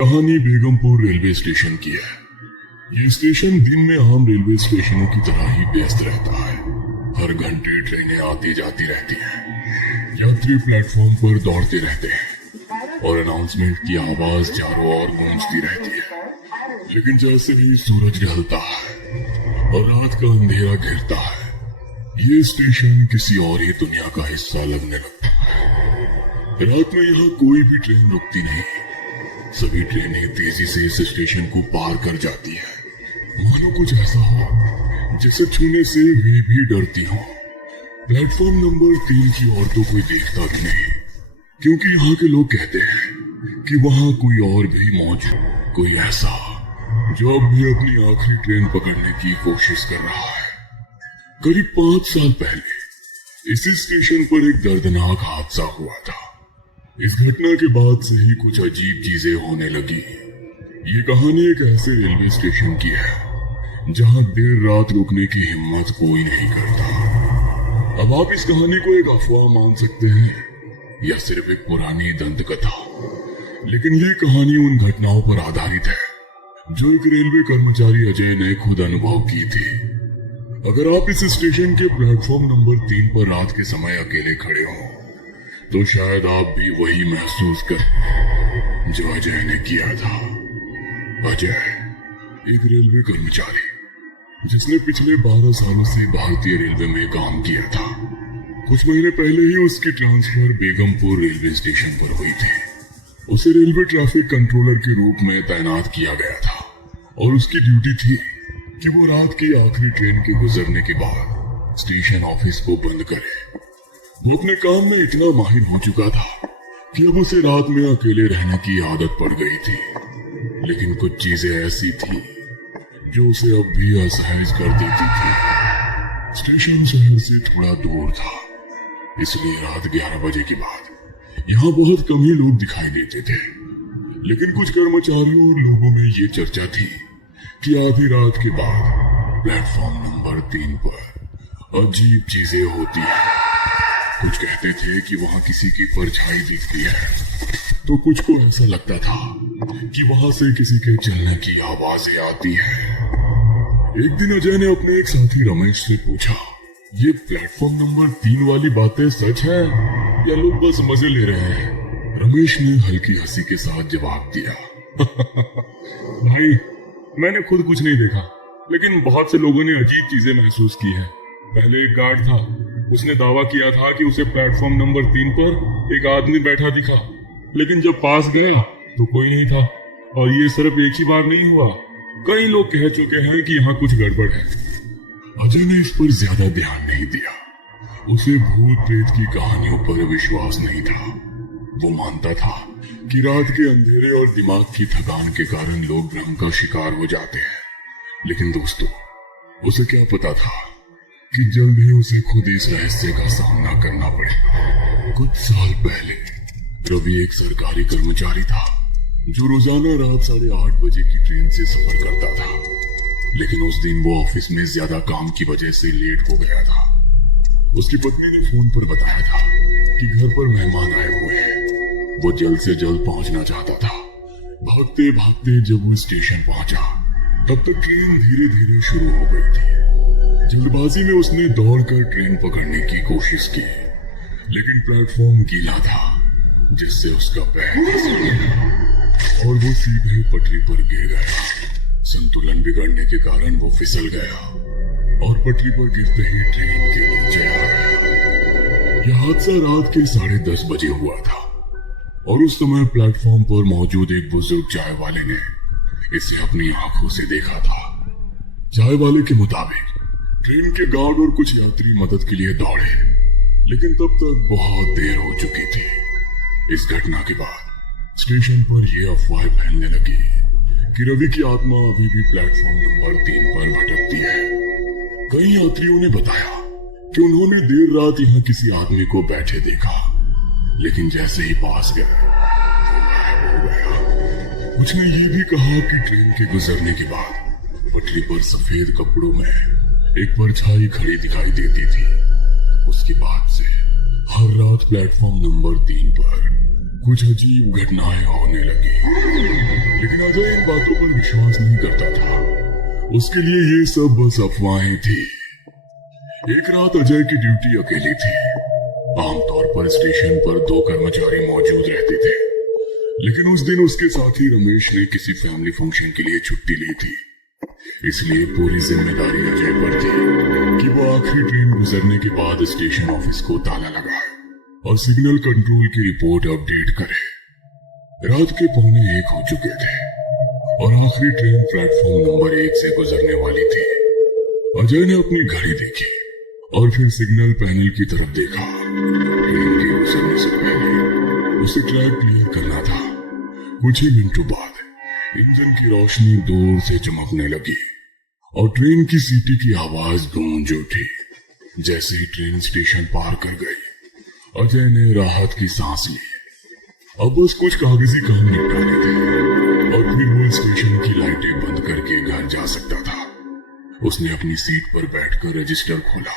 कहानी Begampur railway station की है। ये स्टेशन दिन में आम रेलवे स्टेशनों की तरह ही व्यस्त रहता है। हर घंटे ट्रेनें आती जाती रहती हैं। यात्री प्लेटफॉर्म पर दौड़ते रहते हैं और अनाउंसमेंट की आवाज चारों ओर गूंजती रहती है। लेकिन जैसे ही सूरज ढलता है और रात का अंधेरा घिरता है, ये स्टेशन किसी और ही दुनिया का हिस्सा लगने लगता है। रात में यहाँ कोई भी ट्रेन रुकती नहीं। सभी ट्रेनें तेजी से इस स्टेशन को पार कर जाती है। मानो कुछ ऐसा हो जिसे छूने से वे भी डरती हो। प्लेटफॉर्म नंबर 3 की ओर तो कोई देखता भी नहीं, क्योंकि यहाँ के लोग कहते हैं कि वहाँ कोई और भी मौजूद, कोई ऐसा जो अब भी अपनी आखिरी ट्रेन पकड़ने की कोशिश कर रहा है। करीब 5 साल पहले इसी स्टेशन पर एक दर्दनाक हादसा हुआ था। इस घटना के बाद से ही कुछ अजीब चीजें होने लगी। ये कहानी एक ऐसे रेलवे स्टेशन की है जहां देर रात रुकने की हिम्मत कोई नहीं करता। अब आप इस कहानी को एक अफवाह मान सकते हैं या सिर्फ एक पुरानी दंत कथा, लेकिन ये कहानी उन घटनाओं पर आधारित है जो एक रेलवे कर्मचारी अजय ने खुद अनुभव की थी। अगर आप इस स्टेशन के प्लेटफॉर्म नंबर 3 पर रात के समय अकेले खड़े हों, तो शायद आप भी वही महसूस करें जो अजय ने किया था। अजय एक रेलवे कर्मचारी जिसने पिछले 12 सालों से भारतीय रेलवे में काम किया था। कुछ महीने पहले ही उसकी ट्रांसफर बेगमपुर रेलवे स्टेशन पर हुई थी। उसे रेलवे ट्रैफिक कंट्रोलर के रूप में तैनात किया गया था और उसकी ड्यूटी थी कि वो रात की आखिरी ट्रेन के गुजरने के बाद स्टेशन ऑफिस को बंद करे। वो अपने काम में इतना माहिर हो चुका था कि अब उसे रात में अकेले रहने की आदत पड़ गई थी। लेकिन कुछ चीजें ऐसी थी जो उसे अब भी असहज कर देती थी। स्टेशन शहर से थोड़ा दूर था, इसलिए रात 11 बजे के बाद यहाँ बहुत कम ही लोग दिखाई देते थे। लेकिन कुछ कर्मचारियों और लोगों में ये चर्चा थी कि आधी रात के बाद प्लेटफॉर्म नंबर 3 पर अजीब चीजें होती हैं। कुछ कहते थे कि वहां किसी की परछाई दिखती है, तो कुछ को ऐसा लगता था कि वहां से किसी के चलने की आवाजें आती है। एक दिन अजय ने अपने एक साथी रमेश से पूछा, ये प्लेटफॉर्म नंबर 3 वाली बातें सच है या लोग बस मजे ले रहे हैं? रमेश ने हल्की हंसी के साथ जवाब दिया, भाई मैंने खुद कुछ नहीं देखा, लेकिन बहुत से लोगों ने अजीब चीजें महसूस की हैं। पहले एक गार्ड था, उसने दावा किया था कि उसे प्लेटफॉर्म नंबर 3 पर एक आदमी बैठा दिखा, लेकिन जब पास गया तो कोई नहीं था। और ये सिर्फ एक ही बार नहीं हुआ, कई लोग कह चुके हैं कि यहाँ कुछ गड़बड़ है। अजय ने इस पर ज्यादा ध्यान नहीं दिया। उसे भूत प्रेत की कहानियों पर विश्वास नहीं था। वो मानता था कि रात के अंधेरे और दिमाग की थकान के कारण लोग भ्रम का शिकार हो जाते हैं। लेकिन दोस्तों, उसे क्या पता था कि जल्द ही उसे खुद इस रहस्य का सामना करना पड़ेगा। कुछ साल पहले रवि एक सरकारी कर्मचारी था जो रोजाना रात 8:30 बजे की ट्रेन से सफर करता था। लेकिन उस दिन वो ऑफिस में ज्यादा काम की वजह से लेट हो गया था। उसकी पत्नी ने फोन पर बताया था कि घर पर मेहमान आए हुए हैं। वो जल्द से जल्द पहुंचना चाहता था। भागते भागते जब वो स्टेशन पहुंचा, तब तक ट्रेन धीरे धीरे शुरू हो गई थी। जल्दबाजी में उसने दौड़कर ट्रेन पकड़ने की कोशिश की, लेकिन प्लेटफॉर्म गीला था, जिससे उसका पैर फिसल गया और वो सीधे पटरी पर गिर गया। संतुलन बिगड़ने के कारण वो फिसल गया और पटरी पर गिरते ही ट्रेन के नीचे आ गया। यह हादसा रात के 10:30 बजे हुआ था और उस समय प्लेटफॉर्म पर मौजूद एक बुजुर्ग चाय वाले ने इसे अपनी आंखों से देखा था। चाय वाले के मुताबिक ट्रेन के गार्ड और कुछ यात्री मदद के लिए दौड़े, लेकिन तब तक बहुत देर हो चुकी थी। इस घटना के बाद स्टेशन पर यह अफवाह फैलने लगी कि रवि की आत्मा अभी भी प्लेटफॉर्म नंबर 3 पर भटकती है। कई यात्रियों ने बताया कि उन्होंने देर रात यहाँ किसी आदमी को बैठे देखा, लेकिन जैसे ही पास गए वो गायब हो गया। कुछ ने यह भी कहा कि ट्रेन के गुजरने के बाद पटरी पर सफेद कपड़ों में एक परछाई खड़ी दिखाई देती थी। उसके बाद से हर रात प्लेटफॉर्म नंबर 3 पर कुछ अजीब घटनाएं होने लगी, लेकिन अजय इन बातों पर विश्वास नहीं करता था। उसके लिए ये सब बस अफवाहें थी। एक रात अजय की ड्यूटी अकेली थी। आमतौर पर स्टेशन पर 2 कर्मचारी मौजूद रहते थे, लेकिन उस दिन उसके साथी रमेश ने किसी फैमिली फंक्शन के लिए छुट्टी ली थी। इसलिए पूरी जिम्मेदारी अजय पर थी कि वो आखिरी ट्रेन गुजरने के बाद स्टेशन ऑफिस को ताला लगाए और सिग्नल कंट्रोल की रिपोर्ट अपडेट करे। रात के 1:45 हो चुके थे और आखिरी ट्रेन प्लेटफॉर्म नंबर 1 से गुजरने वाली थी। अजय ने अपनी घड़ी देखी और फिर सिग्नल पैनल की तरफ देखा। ट्रेन के गुजरने से पहले उसे ट्रैक क्लियर करना था। कुछ ही मिनटों बाद इंजन की रोशनी दूर से चमकने लगी और ट्रेन की सीटी की आवाज गूंज उठी। जैसे ही ट्रेन स्टेशन पार कर गई, अजय ने राहत की सांस ली। अब बस कुछ कागजी काम निपटाने थे और फिर वो स्टेशन की लाइटें बंद करके घर जा सकता था। उसने अपनी सीट पर बैठकर रजिस्टर खोला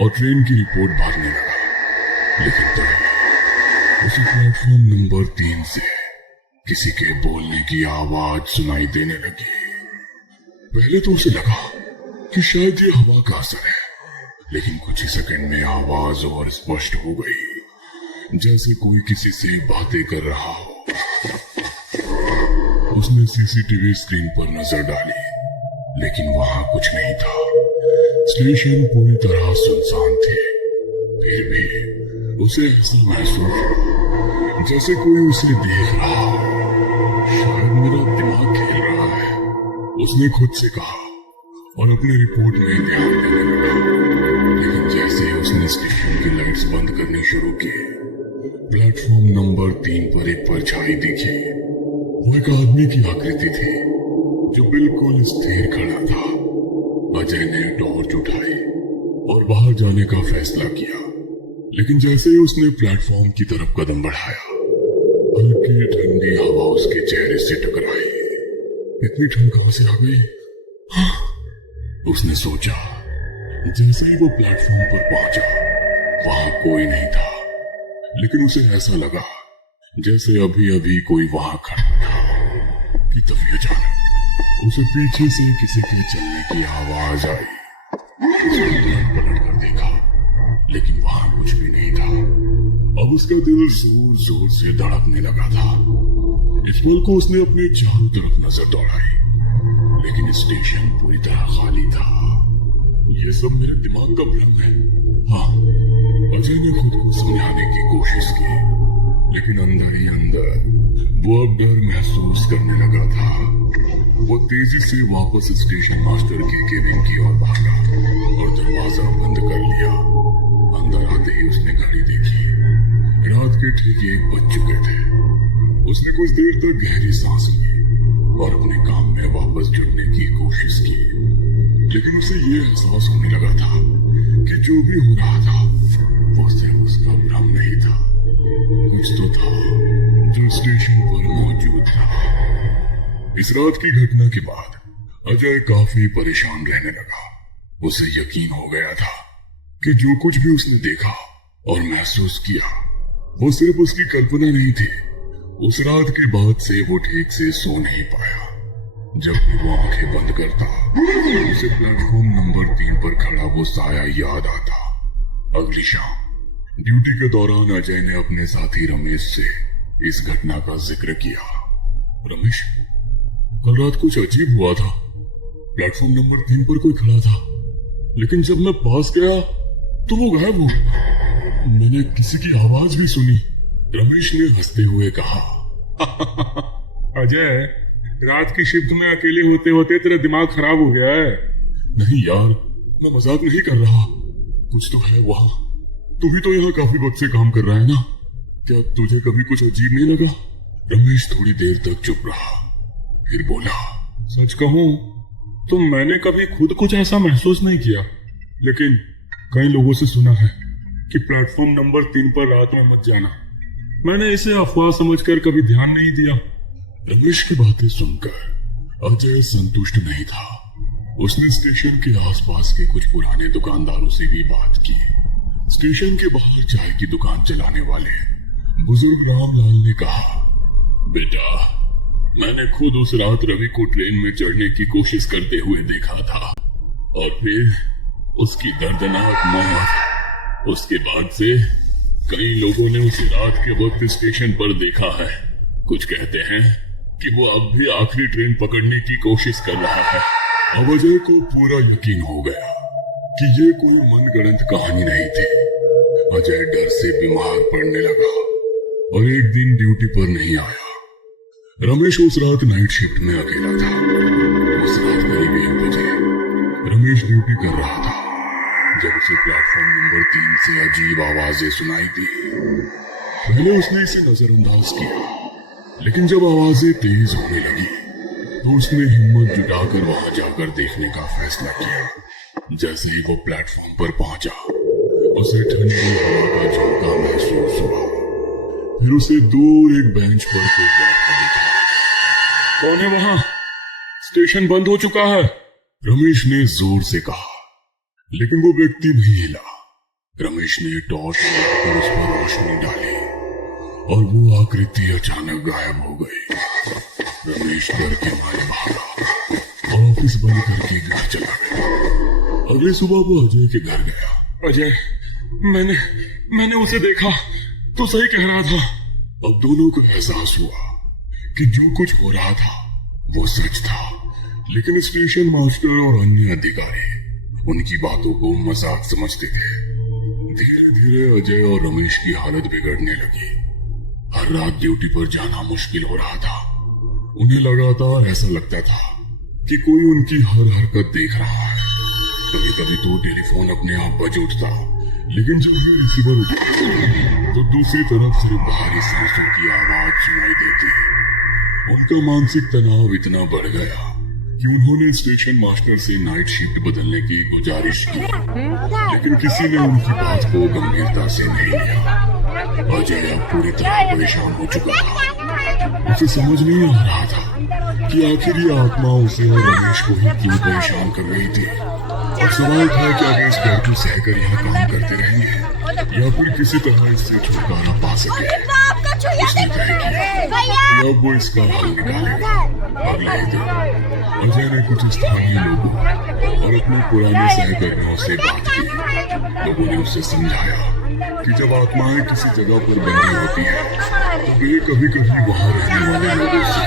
और ट्रेन की रिपोर्ट भरने लगा। लेकिन तभी उसे प्लेटफॉर्म नंबर 3 से किसी के बोलने की आवाज सुनाई देने लगी। पहले तो उसे लगा कि शायद ये हवा का असर है, लेकिन कुछ ही सेकंड में आवाज और स्पष्ट हो गई, जैसे कोई किसी से बातें कर रहा हो। उसने सीसीटीवी स्क्रीन पर नजर डाली, लेकिन वहां कुछ नहीं था। स्टेशन पूरी तरह सुनसान थे। फिर भी उसे ऐसा महसूस हुआ जैसे कोई उसे देख रहा हो। शायद मेरा दिमाग खेल रहा है, उसने खुद से कहा और अपने रिपोर्ट में ध्यान देने लगा। लेकिन जैसे ही उसने स्टेशन की लाइट्स बंद करनी शुरू की, प्लेटफॉर्म नंबर 3 पर एक परछाई दिखी। वो एक आदमी की आकृति थी जो बिल्कुल स्थिर खड़ा था। अजय ने टॉर्च उठाई और बाहर जाने का फैसला किया, लेकिन जैसे ही उसने प्लेटफॉर्म की तरफ कदम बढ़ाया, हल्की ठंडी हवा उसके चेहरे से टकराई। इतनी ठंड कहां से आ गई? उसने सोचा। जैसे ही वो प्लेटफॉर्म पर पहुंचा, वहां कोई नहीं था, लेकिन उसे ऐसा लगा जैसे अभी अभी कोई वहां खड़ा था। कि तभी अचानक उसे पीछे से किसी के चलने की आवाज आई। उसने पलट कर देखा, लेकिन वहां कुछ भी नहीं था। अब उसका दिल जोर जोर से धड़कने लगा था। इस पल को उसने अपने चारों तरफ नजर दौड़ाई, लेकिन स्टेशन पूरी तरह खाली था। यह सब मेरे दिमाग का भ्रम है। हाँ, अजय ने खुद को समझाने की कोशिश की, लेकिन अंदर ही अंदर वो अब डर महसूस करने लगा था। वो तेजी से वापस स्टेशन मास्टर के केबिन की ओर भागा और दरवाजा बंद कर लिया। अंदर आते ही उसने घड़ी देखी। रात के ठीक 1 बज चुके थे। उसने कुछ देर तक गहरी सांस ली और अपने काम में वापस जुटने की कोशिश की, लेकिन उसे ये एहसास होने लगा था कि जो भी हो रहा था वो सिर्फ उसका भ्रम नहीं था। कुछ तो था जो स्टेशन पर मौजूद था। इस रात की घटना के बाद अजय काफी परेशान रहने लगा। उसे यकीन हो गया था कि जो कुछ भी उसने देखा और महसूस किया वो सिर्फ उसकी कल्पना नहीं थी। उस रात के बाद से वो ठीक से सो नहीं पाया। जब भी वो आंखें बंद करता, उसे प्लेटफॉर्म नंबर 3 पर खड़ा वो साया याद आता। अगली शाम ड्यूटी के दौरान अजय ने अपने साथी रमेश से इस घटना का जिक्र किया। रमेश, कल रात कुछ अजीब हुआ था। प्लेटफॉर्म नंबर 3 पर कोई खड़ा था, लेकिन जब मैं पास गया तो वो गायब हो गया। मैंने किसी की आवाज भी सुनी। रमेश ने हंसते हुए कहा। अजय, रात की शिफ्ट में अकेले होते होते तेरा दिमाग खराब हो गया है। नहीं यार, मैं मजाक नहीं कर रहा। कुछ तो है वहां। तू भी तो यहाँ काफी वक्त से काम कर रहा है ना? क्या तुझे कभी कुछ अजीब नहीं लगा? रमेश थोड़ी देर तक चुप रहा, फिर बोला। सच कहूं तो मैंने कभी खुद कुछ ऐसा महसूस नहीं किया, लेकिन कई लोगों से सुना है कि प्लेटफॉर्म नंबर 3 पर रात में मत जाना। मैंने इसे अफवाह समझकर कभी ध्यान नहीं दिया। रमेश की बातें सुनकर अजय संतुष्ट नहीं था। उसने स्टेशन के आसपास के कुछ पुराने दुकानदारों से भी बात की। स्टेशन के बाहर चाय की दुकान चलाने वाले बुजुर्ग रामलाल ने कहा, बेटा, मैंने खुद उस रात रवि को ट्रेन में चढ़ने की कोशिश करते हुए देखा था और फिर उसकी दर्दनाक मौत। उसके बाद से कई लोगों ने उसे रात के वक्त स्टेशन पर देखा है। कुछ कहते हैं कि वो अब भी आखिरी ट्रेन पकड़ने की कोशिश कर रहा है। अब अजय को पूरा यकीन हो गया कि ये कोई मनगढ़ंत कहानी नहीं थी। अजय डर से बीमार पड़ने लगा और एक दिन ड्यूटी पर नहीं आया। रमेश उस रात नाइट शिफ्ट में अकेला था। उस रात करीब 1 बजे रमेश ड्यूटी कर रहा था जब उसे प्लेटफॉर्म नंबर 3 से अजीब आवाजें सुनाई दी। पहले उसने इसे नजरअंदाज किया, लेकिन जब आवाजें तेज होने लगी तो उसने हिम्मत जुटाकर वहां जाकर देखने का फैसला किया। जैसे ही वो प्लेटफॉर्म पर पहुंचा, उसे ठंडी हवा का झोंका महसूस हुआ। फिर उसे दूर एक बेंच पर कोई बैठा दिखा। कौन है वहां? स्टेशन बंद हो चुका है। रमेश ने जोर से कहा, लेकिन वो व्यक्ति नहीं हिला। रमेश ने टॉर्च लगाकर उस पर रोशनी डाली और वो आकृति अचानक गायब हो गई। रमेश डर के मारे भागा और ऑफिस बंद करके घर चला गया। अगली सुबह वो अजय के घर गया। अजय, मैंने उसे देखा तो सही कह रहा था। अब दोनों को एहसास हुआ कि जो कुछ हो रहा था वो सच था, लेकिन स्टेशन मास्टर और अन्य अधिकारी उनकी बातों को मजाक समझते थे। धीरे धीरे अजय और रमेश की हालत बिगड़ने लगी। हर रात ड्यूटी पर जाना मुश्किल हो रहा था। उन्हें लगातार ऐसा लगता था कि कोई उनकी हर हरकत देख रहा है। कभी कभी तो टेलीफोन अपने आप बज उठता, लेकिन जब भी रिसीवर उठता तो दूसरी तरफ सिर्फ भारी सांसों की आवाज सुनाई देती। उनका मानसिक तनाव इतना बढ़ गया कि उन्होंने स्टेशन मास्टर से नाइट शिफ्ट बदलने की गुजारिश की, लेकिन किसी ने उनकी बात को गंभीरता से नहीं लिया। अजय अब पूरी तरह परेशान हो चुका था। उसे समझ नहीं आ रहा था कि आखिर ये आत्मा उसे और रमेश को ही क्यों परेशान कर रही थी। अब सवाल था कि अगर इस डर को सहकर यहाँ काम करते रहेंगे या फिर किसी तरह इससे छुटकारा पा सके। उसने तय किया कि अब वो इसका हल निकालेगा। अगले ही दिन अजय ने कुछ स्थानीय लोगों और अपने पुराने सहकर्मियों से बात की। लोगों ने उसे समझाया कि जब आत्माएं किसी जगह पर बंधी होती है तो वे कभी कभी वहां रहने वाले लोगों से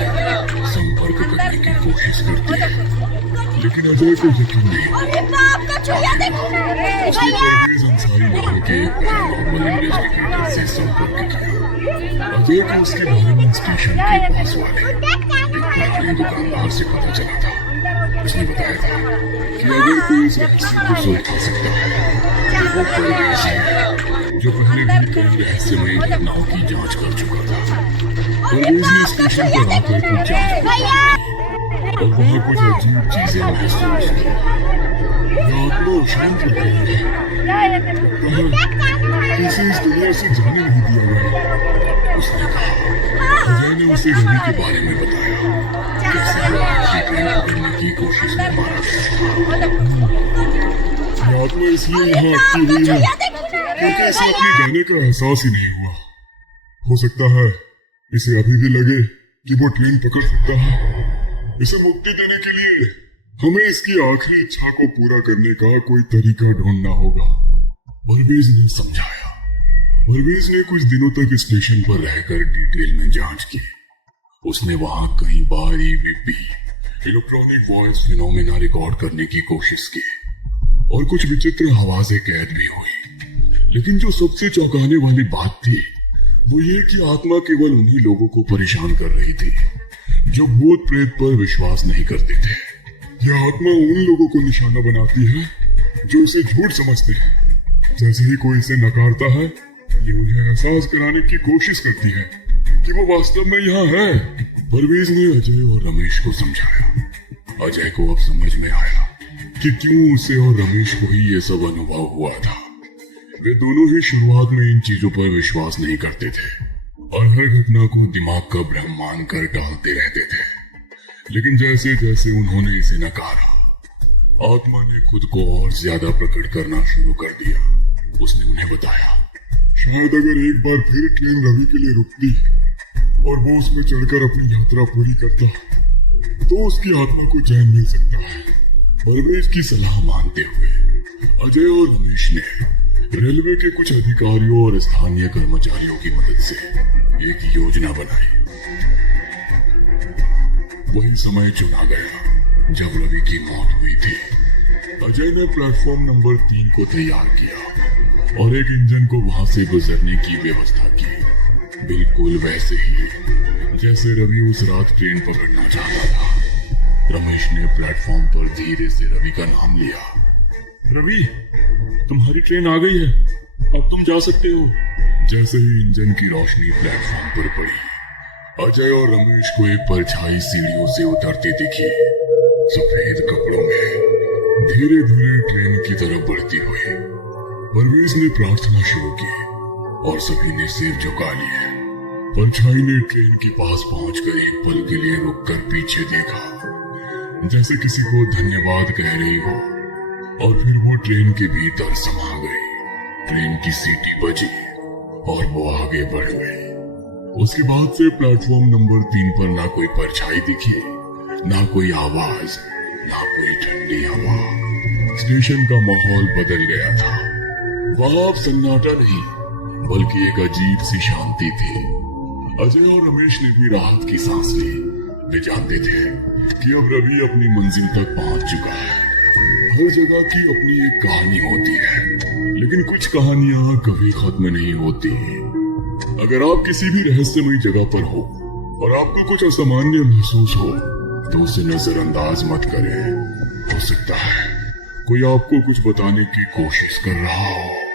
संपर्क करने की कोशिश करती है, लेकिन अजय को यकीन नहीं हुआ। उसने परवेज अंसारी नाम के एक पैरानॉर्मल इन्वेस्टिगेटर से संपर्क किया। अजय को उसके बारे में स्टेशन के पास वाले एक दुकानदार से पता चला था। उसने बताया था कि अगर कोई इस रहस्य को सुलझा सकता है तो वो परवेज है, जो पहले भी कई रहस्यमय घटनाओं की जांच कर चुका था। परवेज ने स्टेशन पर आकर कुछ जांच और वहाँ कुछ अजीब चीजें महसूस की। आत्मा शांत हो गई है, इसे इस दुनिया से जाने नहीं दिया गया। उसने कहा। अजय ने उसे रवि के बारे में बताया, कैसे वो आखिरी ट्रेन पकड़ने की कोशिश में मारा गया। आत्मा इसलिए यहाँ अटकी हुई है क्योंकि इसे अपने जाने का एहसास ही नहीं हुआ। हो सकता है इसे अभी भी लगे कि वो ट्रेन पकड़ सकता है। इसे मुक्ति देने के लिए हमें इसकी आखिरी इच्छा को पूरा करने का कोई तरीका ढूंढना होगा। परवेज ने समझाया। परवेज ने कुछ दिनों तक स्टेशन पर रहकर डिटेल में जांच की। उसने वहां कई बार EVP electronic voice phenomena record करने की कोशिश की और कुछ विचित्र आवाजें कैद भी हुई। लेकिन जो सबसे चौंकाने वाली बात थी वो ये कि आत्मा केवल उन्हीं लोगों को परेशान कर रही थी जो भूत प्रेत पर विश्वास नहीं करते थे। यह आत्मा उन लोगों को निशाना बनाती है जो इसे झूठ समझते हैं। जैसे ही कोई इसे नकारता है, ये उन्हें एहसास कराने की कोशिश करती है कि वो वास्तव में यहाँ है। परवेज ने अजय और रमेश को समझाया। अजय को अब समझ में आया कि क्यों उसे और रमेश को ही ये सब अनुभव हुआ था। वे दोनों ही शुरुआत में इन चीजों पर विश्वास नहीं करते थे और हर घटना को दिमाग का भ्रम मानकर टालते रहते थे। लेकिन जैसे जैसे उन्होंने इसे नकारा, आत्मा ने खुद को और ज्यादा प्रकट करना शुरू कर दिया। उसने उन्हें बताया शायद अगर एक बार फिर ट्रेन रवि के लिए रुकती और वो उसमें चढ़कर अपनी यात्रा पूरी करता तो उसकी आत्मा को चैन मिल सकता है। परवेज की सलाह मानते हुए अजय और रमेश ने रेलवे के कुछ अधिकारियों और स्थानीय कर्मचारियों की मदद से एक योजना बनाई। वही समय चुना गया जब रवि की मौत हुई थी। अजय ने प्लेटफॉर्म नंबर 3 को तैयार किया और एक इंजन को वहां से गुजरने की व्यवस्था की, बिल्कुल वैसे ही जैसे रवि उस रात ट्रेन पकड़ना चाहता था। रमेश ने प्लेटफॉर्म पर धीरे से रवि का नाम लिया। रवि, तुम्हारी ट्रेन आ गई है, अब तुम जा सकते हो। जैसे ही इंजन की रोशनी प्लेटफॉर्म पर पड़ी, अजय और रमेश को एक परछाई सीढ़ियों से उतरती दिखी। सफेद कपड़ों में धीरे धीरे ट्रेन की तरफ बढ़ती हुई। परवेज ने प्रार्थना शुरू की और सभी ने सिर झुका लिए। परछाई ने ट्रेन के पास पहुंचकर एक पल के लिए रुककर पीछे देखा, जैसे किसी को धन्यवाद कह रही हो, और फिर वो ट्रेन के भीतर समा गई। ट्रेन की सीटी बजी और वो आगे बढ़ गई। उसके बाद से प्लेटफॉर्म नंबर 3 पर ना कोई परछाई दिखी, ना कोई आवाज, ना कोई ठंडी हवा। स्टेशन का माहौल बदल गया था। वहां अब सन्नाटा नहीं, बल्कि एक अजीब सी शांति थी। अजय और रमेश ने भी राहत की सांस ली। वे जानते थे कि अब रवि अपनी मंजिल तक पहुंच चुका है। हर जगह की अपनी एक कहानी होती है, लेकिन कुछ कहानियां कभी खत्म नहीं होती। अगर आप किसी भी रहस्यमयी जगह पर हो और आपको कुछ असामान्य महसूस हो तो उसे नजरअंदाज मत करें। हो सकता है कोई आपको कुछ बताने की कोशिश कर रहा हो।